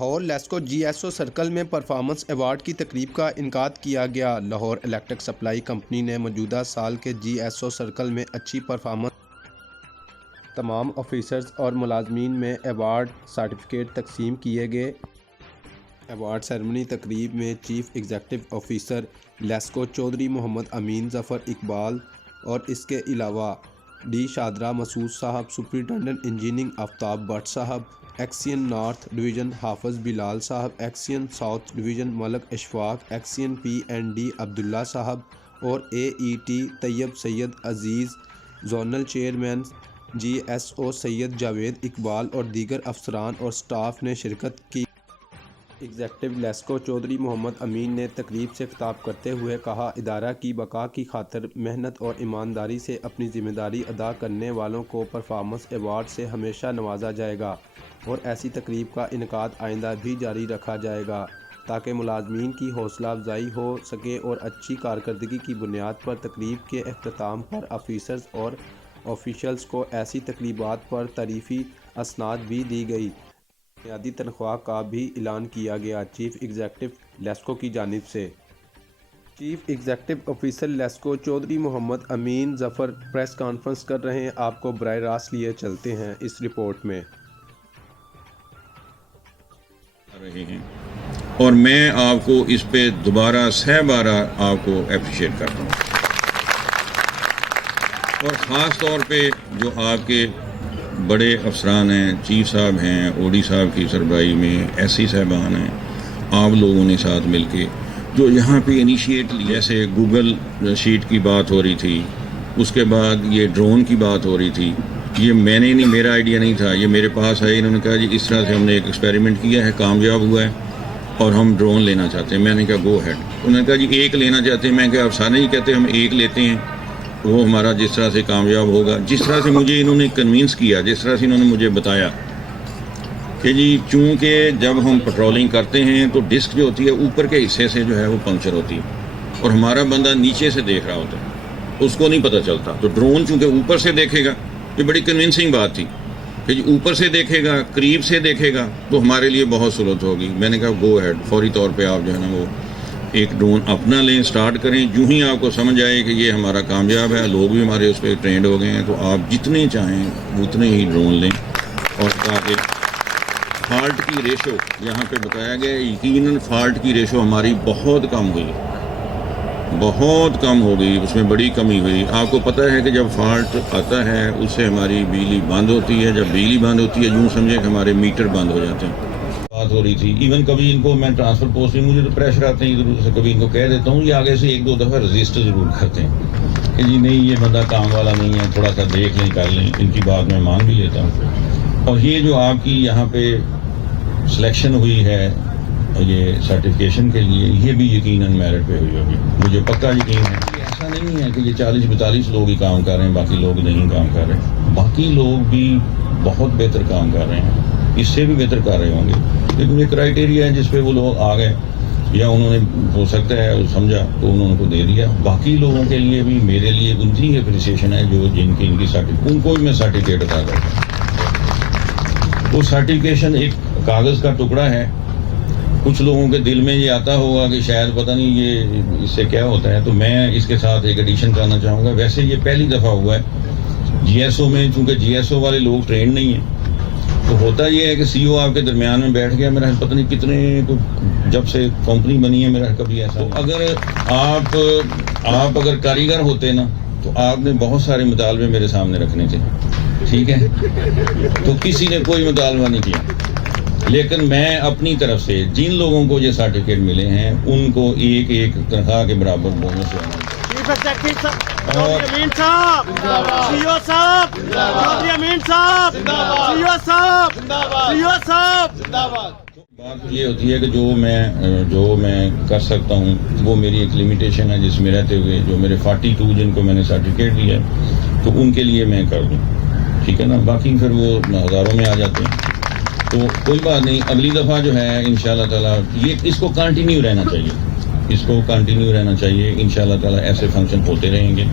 لاہور لیسکو جی S او circle میں performance award کی تقریب کا انعقاد کیا گیا۔ لاہور الیکٹرک سپلائی کمپنی نے موجودہ سال کے جی ایس او سرکل میں اچھی پرفارمنس تمام آفیسرز اور ملازمین میں ایوارڈ سرٹیفکیٹ تقسیم کیے گئے۔ ایوارڈ سیرمنی تقریب میں chief executive officer LESCO Chaudhry Muhammad Amin Zafar Iqbal اور اس کے علاوہ ڈی شادرہ مسعود صاحب، سپرنٹنڈنٹ انجینئرنگ آفتاب بٹ صاحب، XEN north division Hafiz Bilal صاحب، XEN south division Malik Ishfaq, XEN P N D Abdullah صاحب اور A E T Tayyab Syed Aziz, zonal chairman G S O Syed Javed Iqbal اور دیگر افسران اور سٹاف نے شرکت کی۔ ایگزیکٹو لیسکو چودھری محمد امین نے تقریب سے خطاب کرتے ہوئے کہا، ادارہ کی بقا کی خاطر محنت اور ایمانداری سے اپنی ذمہ داری ادا کرنے والوں کو پرفارمنس ایوارڈ سے ہمیشہ نوازا جائے گا اور ایسی تقریب کا انعقاد آئندہ بھی جاری رکھا جائے گا تاکہ ملازمین کی حوصلہ افزائی ہو سکے اور اچھی کارکردگی کی بنیاد پر تقریب کے اختتام پر آفیسرز اور آفیشلز کو ایسی تقریبات پر تعریفی اسناد بھی دی گئی۔ بنیادی تنخواہ کا بھی اعلان کیا گیا۔ چیف ایگزیکٹو لیسکو کی جانب سے chief executive officer LESCO Chaudhry Muhammad Amin Zafar press conference کر رہے ہیں۔ آپ کو براہ راست لیے چلتے ہیں اس رپورٹ میں۔ رہے ہیں اور میں آپ کو اس پہ دوبارہ سہ بارہ آپ کو اپریشیٹ کرتا ہوں، اور خاص طور پہ جو آپ کے بڑے افسران ہیں، چیف صاحب ہیں، او ڈی صاحب کی سربراہی میں ایس سی صاحبان ہیں، آپ لوگوں نے ساتھ مل کے جو یہاں پہ انیشیٹ لیا، جیسے گوگل شیٹ کی بات ہو رہی تھی، اس کے بعد یہ ڈرون کی بات ہو رہی تھی، یہ میں نے نہیں، میرا آئیڈیا نہیں تھا، یہ میرے پاس ہے، انہوں نے کہا جی اس طرح سے ہم نے ایک ایکسپیریمنٹ کیا ہے، کامیاب ہوا ہے اور ہم ڈرون لینا چاہتے ہیں۔ میں نے کہا گو ہیڈ۔ انہوں نے کہا جی ایک لینا چاہتے ہیں۔ میں نے کہا آپ سارے ہی کہتے ہیں ہم ایک لیتے ہیں، وہ ہمارا جس طرح سے کامیاب ہوگا، جس طرح سے مجھے انہوں نے کنوینس کیا، جس طرح سے انہوں نے مجھے بتایا کہ جی چونکہ جب ہم پٹرولنگ کرتے ہیں تو ڈسک جو ہوتی ہے اوپر کے حصے سے جو ہے وہ پنکچر ہوتی ہے اور ہمارا بندہ نیچے سے دیکھ رہا ہوتا ہے، اس کو نہیں پتہ چلتا، تو ڈرون چونکہ اوپر سے دیکھے گا، یہ بڑی کنونسنگ بات تھی کہ جی اوپر سے دیکھے گا، قریب سے دیکھے گا تو ہمارے لیے بہت سہولت ہوگی۔ میں نے کہا گو ہیڈ، فوری طور پہ آپ جو ہے نا وہ ایک ڈرون اپنا لیں، سٹارٹ کریں، جو ہی آپ کو سمجھ آئے کہ یہ ہمارا کامیاب ہے، لوگ بھی ہمارے اس پہ ٹرینڈ ہو گئے ہیں، تو آپ جتنے چاہیں اتنے ہی ڈرون لیں۔ اور تاکہ فالٹ کی ریشو یہاں پہ بتایا گیا، یقیناً فالٹ کی ریشو ہماری بہت کم ہوئی، بہت کم ہو گئی، اس میں بڑی کمی ہوئی۔ آپ کو پتہ ہے کہ جب فالٹ آتا ہے اس سے ہماری بجلی بند ہوتی ہے، جب بجلی بند ہوتی ہے یوں سمجھے کہ ہمارے میٹر بند ہو جاتے ہیں۔ بات ہو رہی تھی، ایون کبھی ان کو میں ٹرانسفر پوسٹ میں مجھے تو پریشر آتے ہیں ضرور سے، کبھی ان کو کہہ دیتا ہوں، یہ آگے سے ایک دو دفعہ رجسٹ ضرور کرتے ہیں کہ جی نہیں یہ بندہ کام والا نہیں ہے، تھوڑا سا دیکھ لیں، کر لیں، ان کی بات میں مان بھی لیتا ہوں۔ اور یہ جو آپ کی یہاں پہ سلیکشن ہوئی ہے یہ سرٹیفکیشن کے لیے، یہ بھی یقیناً میرٹ پہ ہوئی ہوگی، مجھے پکا یقین ہے۔ ایسا نہیں ہے کہ یہ 40-42 لوگ ہی کام کر رہے ہیں، باقی لوگ نہیں کام کر رہے، باقی لوگ بھی بہت بہتر کام کر رہے ہیں، اس سے بھی بہتر کر رہے ہوں گے، لیکن یہ کرائیٹیریا ہے جس پہ وہ لوگ آ گئے، یا انہوں نے ہو سکتا ہے وہ سمجھا تو انہوں نے کو دے دیا۔ باقی لوگوں کے لیے بھی میرے لیے ان کی اپریسیشن ہے جو جن کی ان کی سرٹیفکیٹ، ان کو بھی میں سرٹیفکیٹ عطا کرتا ہوں۔ وہ سرٹیفکیشن ایک کاغذ کا ٹکڑا ہے، کچھ لوگوں کے دل میں یہ آتا ہوگا کہ شاید پتہ نہیں یہ اس سے کیا ہوتا ہے، تو میں اس کے ساتھ ایک ایڈیشن کرنا چاہوں گا۔ ویسے یہ پہلی دفعہ ہوا ہے جی ایس او میں، چونکہ جی ایس او والے لوگ ٹرینڈ نہیں ہیں، تو ہوتا یہ ہے کہ سی او آپ کے درمیان میں بیٹھ گیا، میرا پتہ نہیں کتنے جب سے کمپنی بنی ہے میرا کبھی ایسا۔ اگر آپ اگر کاریگر ہوتے نا تو آپ نے بہت سارے مطالبے میرے سامنے رکھنے تھے، ٹھیک ہے، تو کسی نے کوئی مطالبہ نہیں کیا، لیکن میں اپنی طرف سے جن لوگوں کو یہ سرٹیفکیٹ ملے ہیں ان کو ایک ایک تنخواہ کے برابر بونس بات یہ ہوتی ہے کہ جو میں کر سکتا ہوں وہ میری ایک لمیٹیشن ہے، جس میں رہتے ہوئے جو میرے 42 جن کو میں نے سرٹیفکیٹ دیا ہے تو ان کے لیے میں کر دوں، ٹھیک ہے نا، باقی پھر وہ ہزاروں میں آ جاتے ہیں، تو کوئی بات نہیں۔ اگلی دفعہ جو ہے انشاءاللہ تعالیٰ یہ اس کو کنٹینیو رہنا چاہیے، اس کو کنٹینیو رہنا چاہیے، انشاءاللہ تعالیٰ ایسے فنکشن ہوتے رہیں گے۔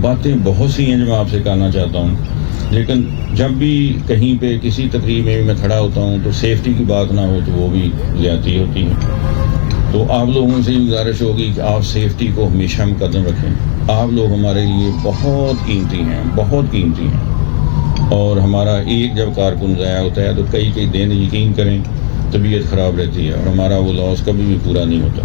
باتیں بہت سی ہیں جو میں آپ سے کرنا چاہتا ہوں، لیکن جب بھی کہیں پہ کسی تقریب میں بھی میں کھڑا ہوتا ہوں تو سیفٹی کی بات نہ ہو تو وہ بھی زیادتی ہوتی ہے. تو آپ لوگوں سے یہ گزارش ہوگی کہ آپ سیفٹی کو ہمیشہ مقدم رکھیں. آپ لوگ ہمارے لیے بہت قیمتی ہیں، بہت قیمتی ہیں، اور ہمارا ایک جب کارکن ضائع ہوتا ہے تو کئی دن یقین کریں طبیعت خراب رہتی ہے، اور ہمارا وہ لاس کبھی بھی پورا نہیں ہوتا.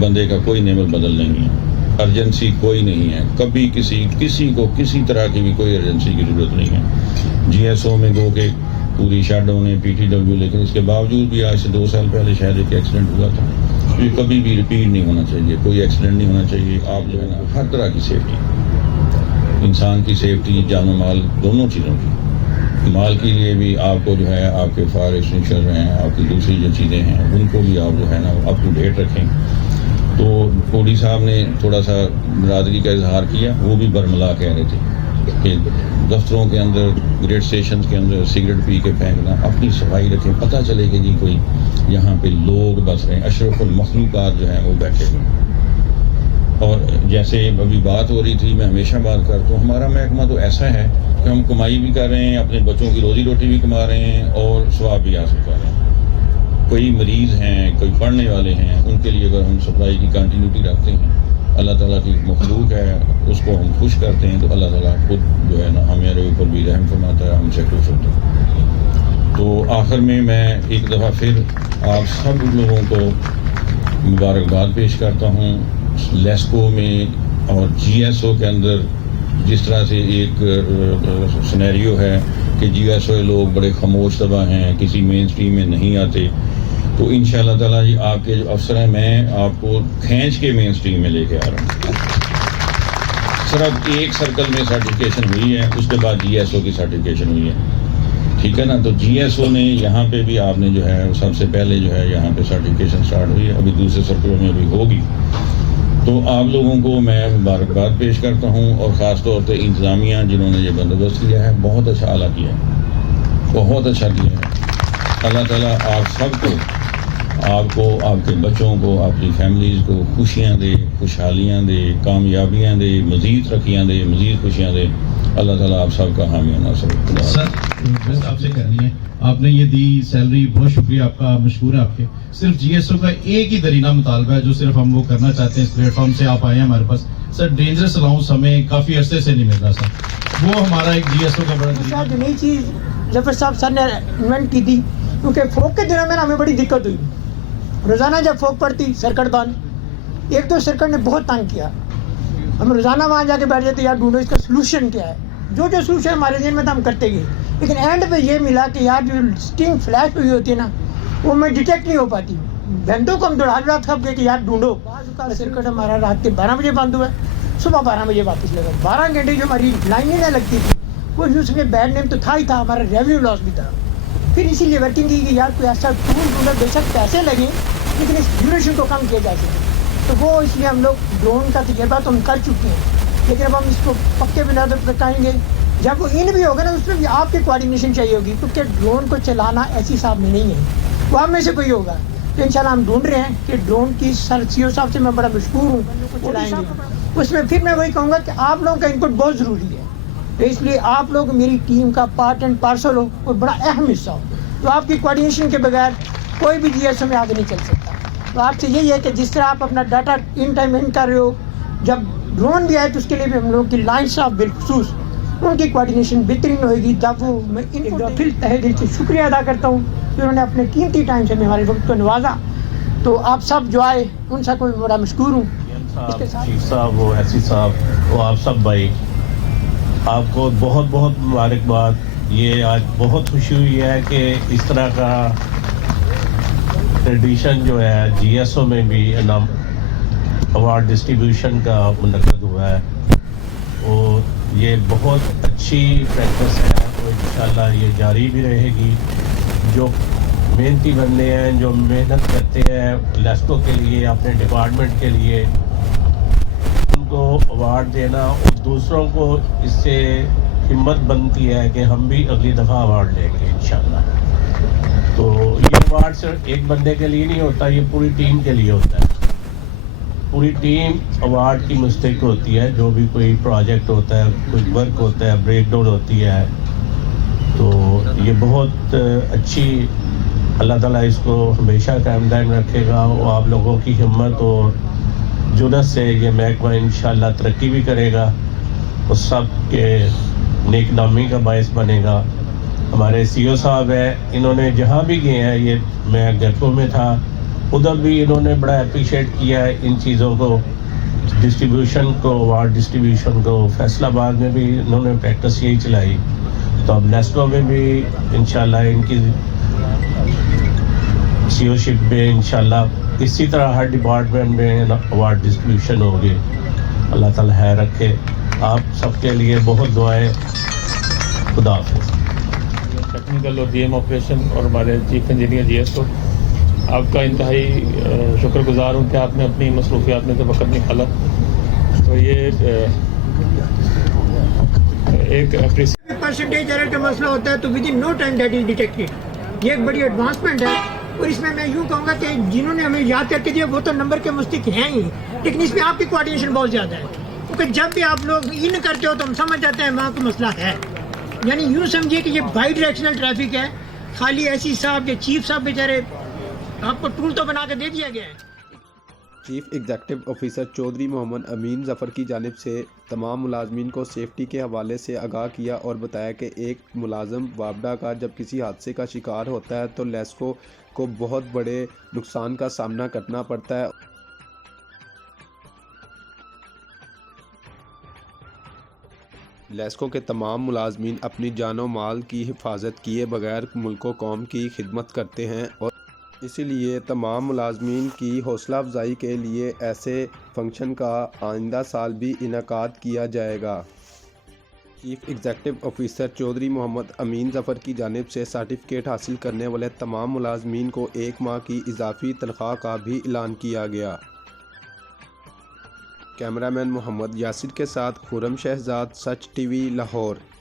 بندے کا کوئی نعمت بدل نہیں ہے، ارجنسی کوئی نہیں ہے، کبھی کسی کو کسی طرح کی بھی کوئی ارجنسی کی ضرورت نہیں ہے. جی ایس او میں گو کے پوری شٹ ڈاؤن ہے، پی ٹی ڈبلیو، لیکن اس کے باوجود بھی آج سے 2 سال پہلے شاید ایک ایکسیڈنٹ ہوا تھا. یہ کبھی بھی ریپیٹ نہیں ہونا چاہیے، کوئی ایکسیڈنٹ نہیں ہونا چاہیے. آپ جو ہے نا ہر طرح کی سیفٹی، انسان کی سیفٹی، جان و مال دونوں چیزوں کی. مال کے لیے بھی آپ کو جو ہے آپ کے فائر ایکسٹنگوشر ہیں، آپ کی دوسری جو چیزیں ہیں ان کو بھی آپ جو ہے نا اپ ٹو ڈیٹ رکھیں. تو کوڑی صاحب نے تھوڑا سا برادری کا اظہار کیا، وہ بھی برملا کہہ رہے تھے کہ دفتروں کے اندر، گریڈ اسٹیشنز کے اندر سگریٹ پی کے پھینکنا، اپنی صفائی رکھیں. پتہ چلے کہ جی کوئی یہاں پہ لوگ بس رہے ہیں، اشرف المخلوقات جو ہیں وہ بیٹھے ہوئے ہیں. اور جیسے ابھی بات ہو رہی تھی، میں ہمیشہ بات کرتا ہوں، ہمارا محکمہ تو ایسا ہے کہ ہم کمائی بھی کر رہے ہیں، اپنے بچوں کی روزی روٹی بھی کما رہے ہیں اور ثواب بھی حاصل کر رہے ہیں. کوئی مریض ہیں، کوئی پڑھنے والے ہیں، ان کے لیے اگر ہم سپلائی کی کنٹینیوٹی رکھتے ہیں، اللہ تعالیٰ کی مخلوق ہے، اس کو ہم خوش کرتے ہیں تو اللہ تعالیٰ خود جو ہے نا ہمارے اوپر بھی رحم فرماتا ہے، ہم سے خوش ہوتا ہے. تو آخر میں ایک دفعہ پھر آپ سب لوگوں کو مبارکباد پیش کرتا ہوں. لیسکو میں اور جی ایس او کے اندر جس طرح سے ایک سینیریو ہے کہ جی ایس او لوگ بڑے خاموش طبع ہیں، کسی مین سٹریم میں نہیں آتے، تو انشاءاللہ تعالیٰ جی آپ کے جو افسر ہیں، میں آپ کو کھینچ کے مین سٹریم میں لے کے آ رہا ہوں. صرف ایک سرکل میں سرٹیفکیشن ہوئی ہے، اس کے بعد جی ایس او کی سرٹیفکیشن ہوئی ہے، ٹھیک ہے نا. تو جی ایس او نے یہاں پہ بھی آپ نے جو ہے سب سے پہلے جو ہے یہاں پہ سرٹیفکیشن سٹارٹ ہوئی ہے، ابھی دوسرے سرکلوں میں بھی ہوگی. تو آپ لوگوں کو میں مبارکباد پیش کرتا ہوں، اور خاص طور پہ انتظامیہ جنہوں نے یہ بندوبست کیا ہے، بہت اچھا اعلیٰ کیا ہے، بہت اچھا کیا ہے. اللہ تعالیٰ آپ سب کو، آپ کو، آپ کے بچوں کو، آپ کی فیملیز کو خوشیاں دے، خوشحالیاں دے، کامیابیاں دے، مزید ترقیاں دے، مزید خوشیاں دے. اللہ تعالیٰ آپ سب کا حامی و ناصر. سر بس آپ سے کرنی ہے، آپ نے یہ دی سیلری، بہت شکریہ آپ کا، مشکور ہے آپ کے. صرف جی ایس او کا ایک ہی درینہ مطالبہ ہے جو صرف ہم وہ کرنا چاہتے ہیں. اس پلیٹ فارم سے آپ آئے ہیں ہمارے پاس. سر ڈینجرس الاؤنس ہمیں کافی عرصے سے نہیں مل رہا سر، وہ ہمارا ایک جی ایس او کا بڑا جو نئی چیز ظفر صاحب سر نے انوینٹ کی تھی، کیونکہ فوک کے دنوں میں ہمیں بڑی دقت ہوئی. روزانہ جب فوک پڑتی سرکٹ بند، ایک تو سرکٹ نے بہت تنگ کیا. ہم روزانہ وہاں جا کے بیٹھ جاتے یار ڈھونڈو اس کا سلوشن کیا ہے. جو سلوشن ہمارے ذہن میں تھا ہم کرتے گئے، لیکن اینڈ پہ یہ ملا کہ یار جو اسٹنگ فلیش ہوئی ہوتی ہے نا، وہ میں ڈیٹیکٹ نہیں ہو پاتی. گھنٹوں کو ہم رات کھپ گئے کہ یار ڈھونڈو. بعض کا سرکٹ ہمارا رات کے 12 بجے بند ہوا ہے، صبح 12 بجے واپس لگا. 12 گھنٹے جو ہماری لائنیں نہ لگتی تھی، وہ اس میں بیڈ نیم تو تھا ہی تھا، ہمارا ریونیو لاس بھی تھا. پھر اسی لیے ورکنگ کی کہ یار کوئی ایسا ٹول ڈھونڈا، بے شک پیسے لگیں لیکن اس ڈیوریشن کو کم کیا جا سکے. تو وہ اس لیے ہم لوگ ڈرون کا تجربہ تو ہم کر چکے ہیں، لیکن اب ہم اس کو پکے بنیاد پر بتائیں گے. جب وہ ان بھی ہوگا نا، اس میں بھی آپ کی کوارڈینیشن چاہیے ہوگی، کیونکہ ڈرون کو چلانا ایسی صاحب میں نہیں ہے، وہ ہم میں سے کوئی ہوگا. تو انشاءاللہ ہم ڈھونڈ رہے ہیں کہ ڈرون کی سر سی او صاحب سے میں بڑا مشکور ہوں، چلائیں گے. اس میں پھر میں وہی کہوں گا کہ آپ لوگوں کا انپٹ بہت ضروری ہے. تو اس لیے آپ لوگ میری ٹیم کا پارٹ اینڈ پارسل ہو اور بڑا اہم حصہ ہو. تو آپ کی کوارڈینیشن کے بغیر کوئی بھی جی ایس او میں آگے نہیں چل سکتا. تو آپ سے یہی ہے کہ جس طرح آپ اپنا ڈاٹا ان ٹائم ان کر رہے ہو، جب ڈرون بھی آئے تو اس کے لیے بھی ہم لوگوں کی لائن صاحب بالخصوص ان کی کوارڈینیشن بہترین ہوئے گی. جب وہ میں ان کو پھر تہہ دل سے شکریہ ادا کرتا ہوں کہ انہوں نے اپنے قیمتی ٹائم سے ہمارے وقت کو نوازا. تو آپ سب جو آئے ان سب کو بھی بڑا مشکور ہوں. چیف صاحب، وہ ایسی صاحب، وہ آپ سب بھائی، آپ کو بہت بہت مبارکباد. یہ آج بہت خوشی ہوئی ہے کہ اس طرح کا ٹریڈیشن جو ہے جی ایس او میں بھی انعام اوارڈ ڈسٹریبیوشن کا منعقد ہوا ہے. اور یہ بہت اچھی پریکٹس ہے، اور انشاءاللہ یہ جاری بھی رہے گی. جو محنتی بندے ہیں، جو محنت کرتے ہیں لیسکو کے لیے، اپنے ڈپارٹمنٹ کے لیے، ان کو اوارڈ دینا اور دوسروں کو اس سے ہمت بنتی ہے کہ ہم بھی اگلی دفعہ اوارڈ لیں گے انشاءاللہ. تو یہ اوارڈ صرف ایک بندے کے لیے نہیں ہوتا، یہ پوری ٹیم کے لیے ہوتا ہے. پوری ٹیم اوارڈ کی مستحق ہوتی ہے. جو بھی کوئی پروجیکٹ ہوتا ہے، کوئی ورک ہوتا ہے، بریک ڈاؤن ہوتی ہے، تو یہ بہت اچھی، اللہ تعالیٰ اس کو ہمیشہ قائم دائم رکھے گا، اور آپ لوگوں کی ہمت اور جرأت سے یہ محکمہ انشاءاللہ ترقی بھی کرے گا اور سب کے نیک نامی کا باعث بنے گا۔ ہمارے سی او صاحب ہیں، انہوں نے جہاں بھی گئے ہیں، یہ میں گیپو میں تھا، ادھر بھی انہوں نے بڑا اپریشیٹ کیا ہے ان چیزوں کو، ڈسٹریبیوشن کو، وارڈ ڈسٹریبیوشن کو۔ فیصل آباد میں بھی انہوں نے پریکٹس یہی چلائی، تو اب نیسکو میں بھی انشاءاللہ ان کی سی او شپ میں انشاءاللہ اسی طرح ہر ڈپارٹمنٹ میں اوارڈ ڈسٹریبیوشن ہوگی۔ اللہ تعالیٰ خیر رکھے، آپ سب کے لیے بہت دعائیں۔ خدا حافظ۔ ٹیکنیکل اور ڈی ایم آپریشن اور ہمارے چیف انجینئر جی ایس او، آپ کا انتہائی شکر گزار ہوں کہ آپ نے اپنی مصروفیات میں سے وقت نکالا۔ تو یہ ایک پرسنٹیج ایرر کا مسئلہ ہوتا ہے تو within no time that is detected. یہ ایک بڑی ایڈوانسمنٹ ہے، اور اس میں یوں کہوں گا کہ جنہوں نے ہمیں یاد کر کے دیا وہ تو نمبر کے مستحق ہیں ہی، لیکن اس میں آپ کی کوآرڈینیشن بہت زیادہ ہے، کیونکہ جب بھی آپ لوگ ان کرتے ہو تو ہم سمجھ جاتے ہیں وہاں کوئی مسئلہ ہے۔ یعنی یوں سمجھیے کہ یہ بائی ڈائریکشنل ٹریفک ہے، خالی ایسی صاحب یا چیف صاحب بیچارے آپ کو ٹول تو بنا کے دے دیا گیا ہے۔ Chief executive officer Chaudhry Muhammad Amin ظفر کی جانب سے تمام ملازمین کو سیفٹی کے حوالے سے آگاہ کیا اور بتایا کہ ایک ملازم وابڈا کا جب کسی حادثے کا شکار ہوتا ہے تو لیسکو کو بہت بڑے نقصان کا سامنا کرنا پڑتا ہے۔ لیسکو کے تمام ملازمین اپنی جان و مال کی حفاظت کیے بغیر ملک و قوم کی خدمت کرتے ہیں، اور اسی لیے تمام ملازمین کی حوصلہ افزائی کے لیے ایسے فنکشن کا آئندہ سال بھی انعقاد کیا جائے گا۔ Chief executive officer Chaudhry Muhammad Amin ظفر کی جانب سے سرٹیفکیٹ حاصل کرنے والے تمام ملازمین کو 1 ماہ کی اضافی تنخواہ کا بھی اعلان کیا گیا۔ کیمرہ مین محمد یاسر کے ساتھ خرم شہزاد، سچ ٹی وی، لاہور۔